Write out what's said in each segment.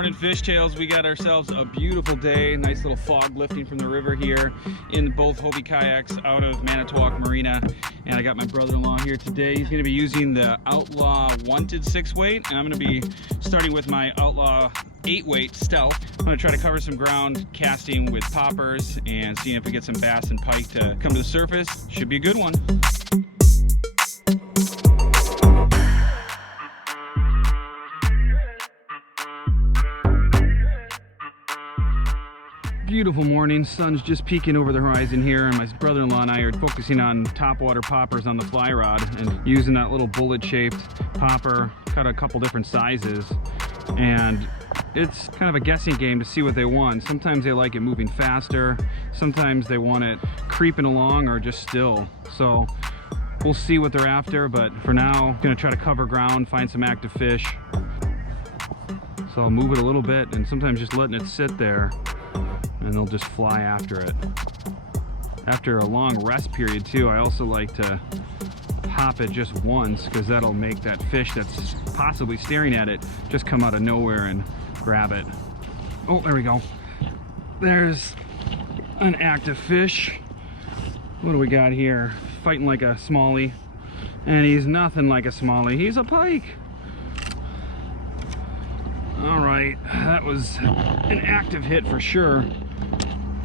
morning, Fish Tales. We got ourselves a beautiful day. Nice little fog lifting from the river here in both Hobie Kayaks out of Manitowoc Marina. And I got my brother-in-law here today. He's going to be using the Outlaw Wanted 6-weight, and I'm going to be starting with my Outlaw 8-weight Stealth. I'm going to try to cover some ground casting with poppers and seeing if we get some bass and pike to come to the surface. Should be a good one. Beautiful morning, sun's just peeking over the horizon here, and my brother-in-law and I are focusing on topwater poppers on the fly rod and using that little bullet-shaped popper, cut a couple different sizes, and it's kind of a guessing game to see what they want. Sometimes they like it moving faster, sometimes they want it creeping along or just still. So we'll see what they're after, but for now, I'm gonna try to cover ground, find some active fish. So I'll move it a little bit and sometimes just letting it sit there, and they'll just fly after it. After a long rest period too, I also like to hop it just once, because that'll make that fish that's possibly staring at it just come out of nowhere and grab it. Oh, there we go. There's an active fish. What do we got here? Fighting like a smallie. And he's nothing like a smallie. He's a pike. All right, that was an active hit for sure.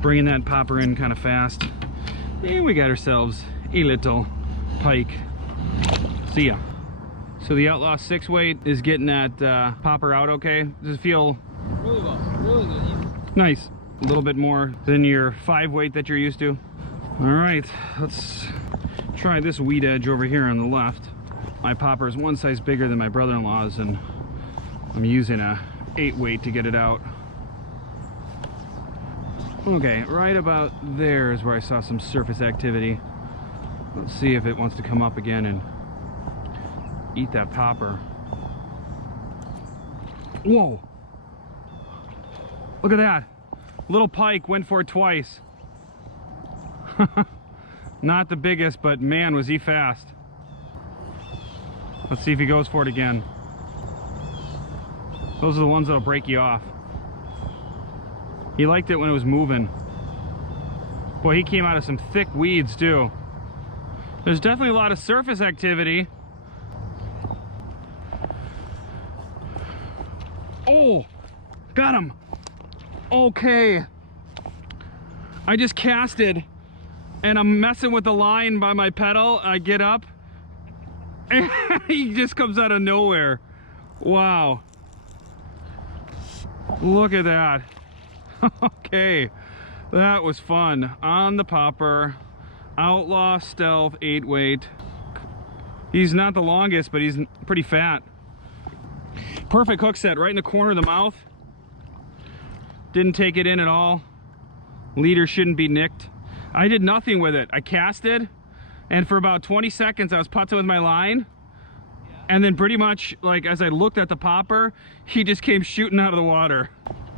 Bringing that popper in kind of fast. And we got ourselves a little pike. See ya. So the Outlaw 6-weight is getting that popper out okay? Does it feel? Really well, really good. Easy. Nice. A little bit more than your 5-weight that you're used to. All right, let's try this weed edge over here on the left. My popper is one size bigger than my brother-in-law's, and I'm using a 8-weight to get it out. Okay, right about there is where I saw some surface activity. Let's see if it wants to come up again and eat that popper. Whoa! Look at that! Little pike went for it twice. Not the biggest, but man, was he fast. Let's see if he goes for it again. Those are the ones that'll break you off. He liked it when it was moving. Boy, he came out of some thick weeds too. There's definitely a lot of surface activity. Oh, got him. Okay. I just casted and I'm messing with the line by my pedal. I get up and he just comes out of nowhere. Wow. Look at that. Okay, that was fun. On the popper, Outlaw Stealth 8-weight. He's not the longest, but he's pretty fat. Perfect hook set right in the corner of the mouth. Didn't take it in at all. Leader shouldn't be nicked. I did nothing with it. I casted, and for about 20 seconds I was putzing with my line. And then pretty much, like, as I looked at the popper, he just came shooting out of the water.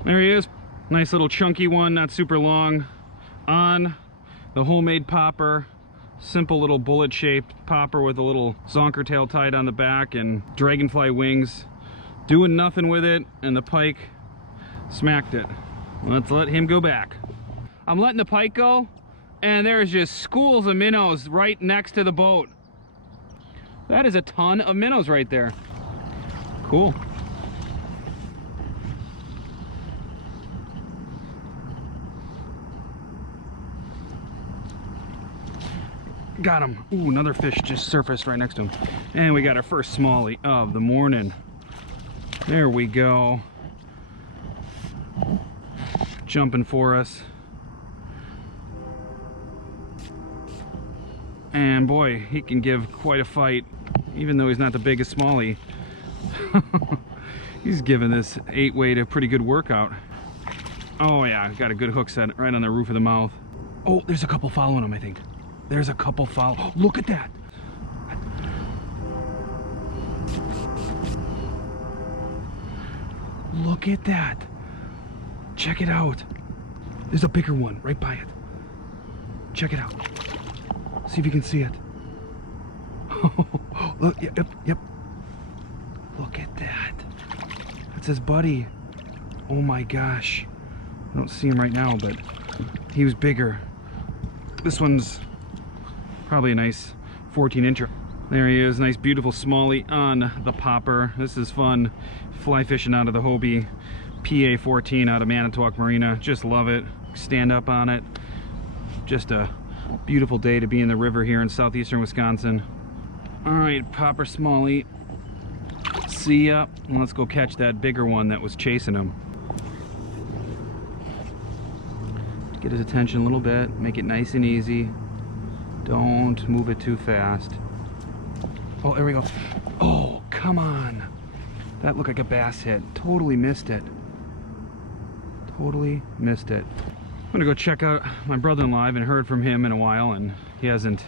There he is. Nice little chunky one, not super long. On the homemade popper. Simple little bullet-shaped popper with a little zonker tail tied on the back and dragonfly wings. Doing nothing with it, and the pike smacked it. Let's let him go back. I'm letting the pike go, and there's just schools of minnows right next to the boat. That is a ton of minnows right there. Cool. Got him. Ooh, another fish just surfaced right next to him. And we got our first smallie of the morning. There we go. Jumping for us. And boy, he can give quite a fight, even though he's not the biggest smallie. He's giving this 8-weight a pretty good workout. Oh yeah, got a good hook set right on the roof of the mouth. Oh, there's a couple following him, I think. There's a couple follow. Oh, look at that. Look at that. Check it out. There's a bigger one right by it. Check it out. See if you can see it. Look, yep. Look at that. That's his buddy. Oh my gosh. I don't see him right now, but he was bigger. This one's probably a nice 14-incher. There he is, nice beautiful smallie on the popper. This is fun. Fly fishing out of the Hobie PA14 out of Manitowoc Marina. Just love it. Stand up on it. Just a beautiful day to be in the river here in southeastern Wisconsin. All right, popper smallie. See ya. Let's go catch that bigger one that was chasing him. Get his attention a little bit. Make it nice and easy. Don't move it too fast. Oh, there we go. Oh, come on. That looked like a bass hit. Totally missed it. Totally missed it. I'm gonna go check out my brother-in-law. I haven't heard from him in a while, and he hasn't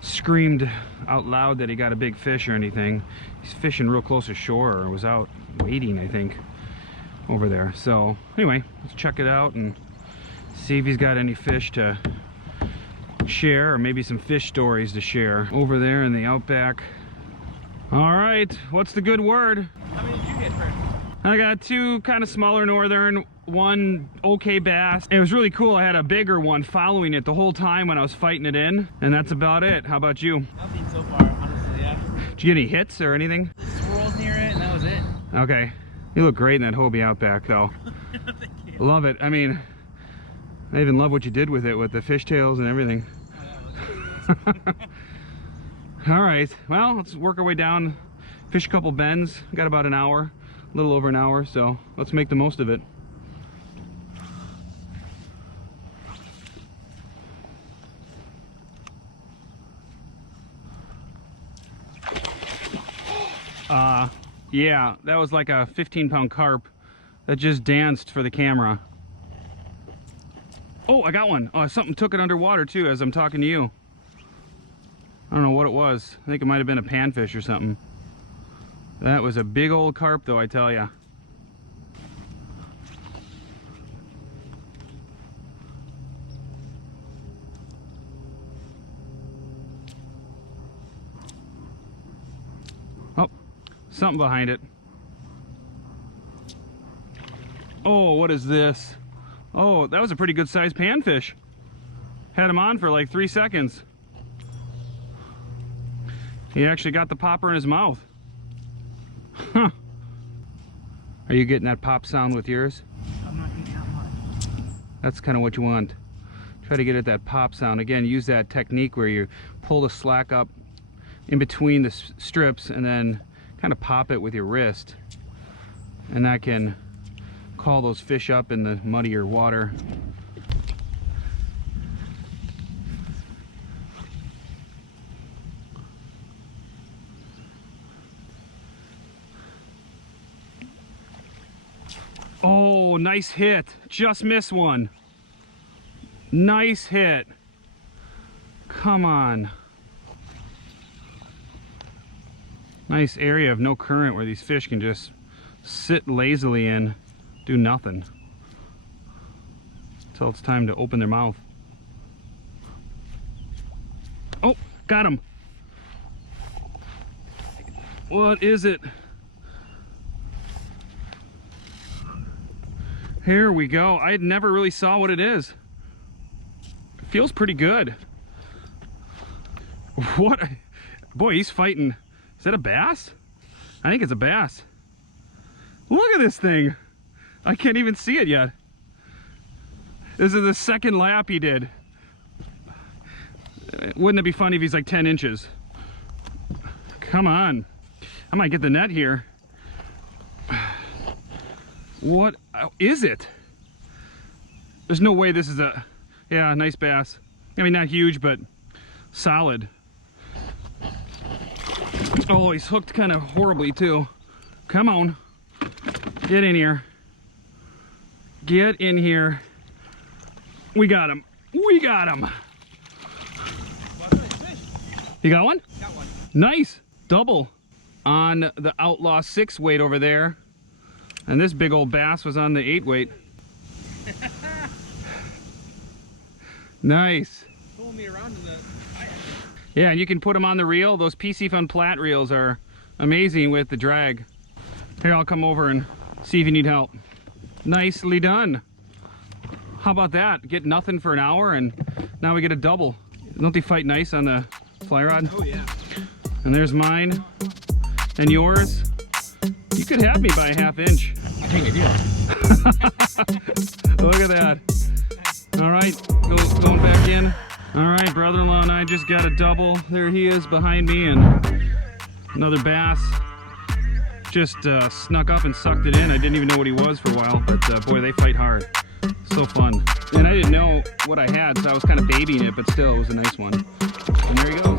screamed out loud that he got a big fish or anything. He's fishing real close to shore, or was out waiting, I think, over there. So anyway, let's check it out and see if he's got any fish to share, or maybe some fish stories to share over there in the outback. All right, what's the good word? How many did you get first? I got two kind of smaller northern, one okay bass. It was really cool. I had a bigger one following it the whole time when I was fighting it in, and that's about it. How about you? Nothing so far, honestly, yeah. Did you get any hits or anything? The swirls near it, and that was it. Okay. You look great in that Hobie outback, though. Thank you. Love it. I mean, I even love what you did with it, with the fishtails and everything. Oh, yeah, All right, well, let's work our way down, fish a couple bends. Got about an hour, a little over an hour, so let's make the most of it. Yeah, that was like a 15-pound carp that just danced for the camera. Oh, I got one. Oh, something took it underwater too as I'm talking to you. I don't know what it was. I think it might have been a panfish or something. That was a big old carp though, I tell ya. Oh, something behind it. Oh, what is this? Oh, that was a pretty good sized panfish. Had him on for like 3 seconds. He actually got the popper in his mouth. Huh. Are you getting that pop sound with yours? I'm not getting that much. That's kind of what you want. Try to get at that pop sound. Again, use that technique where you pull the slack up in between the strips and then kind of pop it with your wrist. And that can call those fish up in the muddier water. Oh, nice hit. Just missed one. Nice hit. Come on. Nice area of no current where these fish can just sit lazily in, do nothing until it's time to open their mouth. Oh, got him. What is it? Here we go. I never really saw what it is. It feels pretty good. What? Boy, he's fighting. Is that a bass? I think it's a bass. Look at this thing. I can't even see it yet. This is the second lap he did. Wouldn't it be funny if he's like 10 inches? Come on. I might get the net here. What is it? There's no way this is a... Yeah, nice bass. I mean, not huge, but solid. Oh, he's hooked kind of horribly too. Come on. Get in here. Get in here. We got him. We got him. You got one? Got one. Nice. Double on the Outlaw 6 weight over there. And this big old bass was on the 8 weight. Nice. Pulling me around in the kayak. Yeah, and you can put them on the reel. Those PC Fun Plat reels are amazing with the drag. Here, I'll come over and see if you need help. Nicely done. How about that? Get nothing for an hour and now we get a double. Don't they fight nice on the fly rod? Oh yeah. And there's mine and yours. You could have me by a ½ inch. I think I do. Look at that. All right, going back in. All right, brother-in-law and I just got a double. There he is behind me, and another bass. Just snuck up and sucked it in. I didn't even know what he was for a while, but boy, they fight hard. So fun. And I didn't know what I had, so I was kind of babying it, but still, it was a nice one. And there you go.